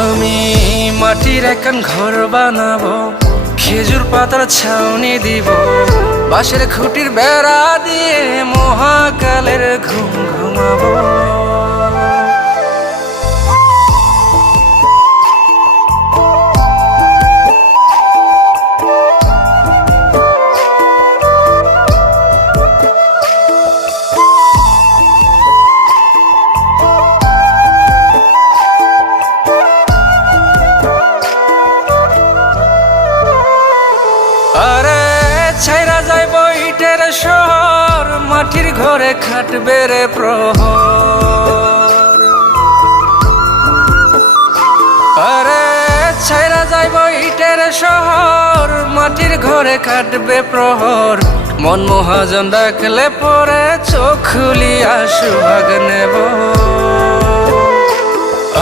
আমি মাটির একখান ঘর বানাবো, খেজুর পাতার ছাউনি দিব, বাঁশের খুঁটির বেড়া দিয়ে মহাকালের ঘুম ঘুমাবো। আরে ছাইরা যাইব ইটের শহর, মাটির ঘরে খাটবে রে প্রহর। আরে ছাইরা যাইব ইটের শহর, মাটির ঘরে খাটবে প্রহর। মন মহাজন ডাকলে পরে চোখ খুলিয়া সুভাগ নেব।